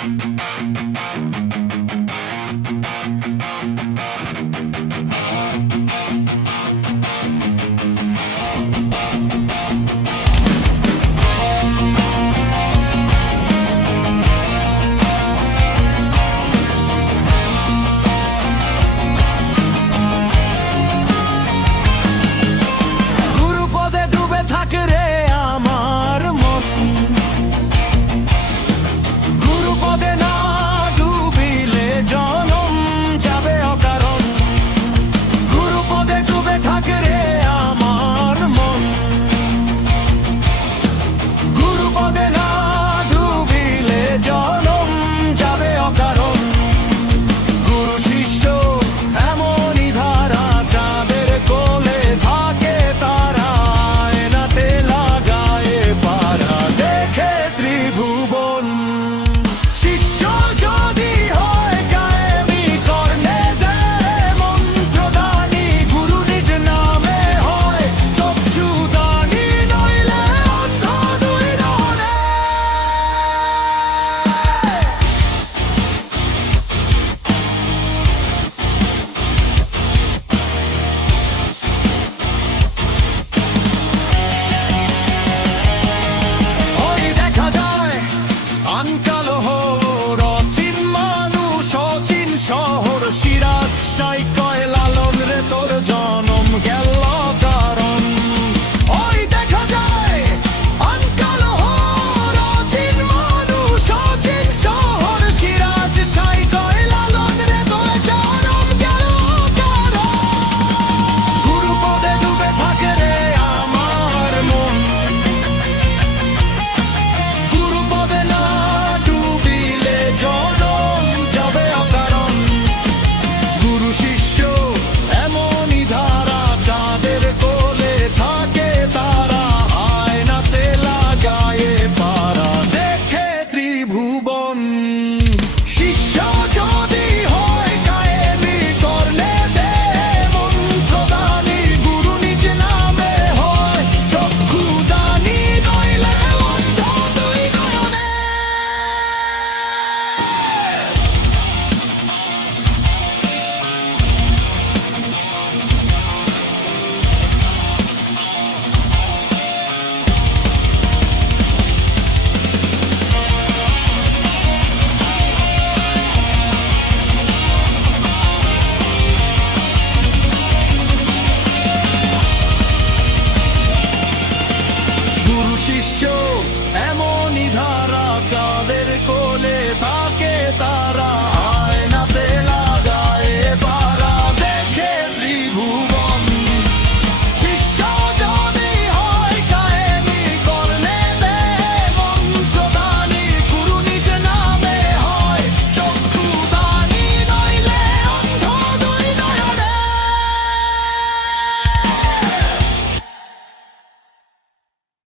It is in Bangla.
গুরুপদে ডুবে থাকে রে আমার মন, গুরুপদে না ডুবিলে জনম যাবে অকারণ। গুরুপদে ডুবে থাকে রে আমার মন, গুরুপদে না ডুবিলে জনম যাবে অকারণ। গুরু শিষ্য এমনই ধারা, চাঁদের কোলে থাকে তারা, এনাতে লাগায় পারা দেখে ত্রিভুবন। শিষ্য যদি হয় কায়েমি, কর্ণে দেয় মন্ত্রদানি, গুরু নিজ নামে হয় চক্ষুদানি, নইলে অন্ধ দুই নয়নে। ওই দেখা যায়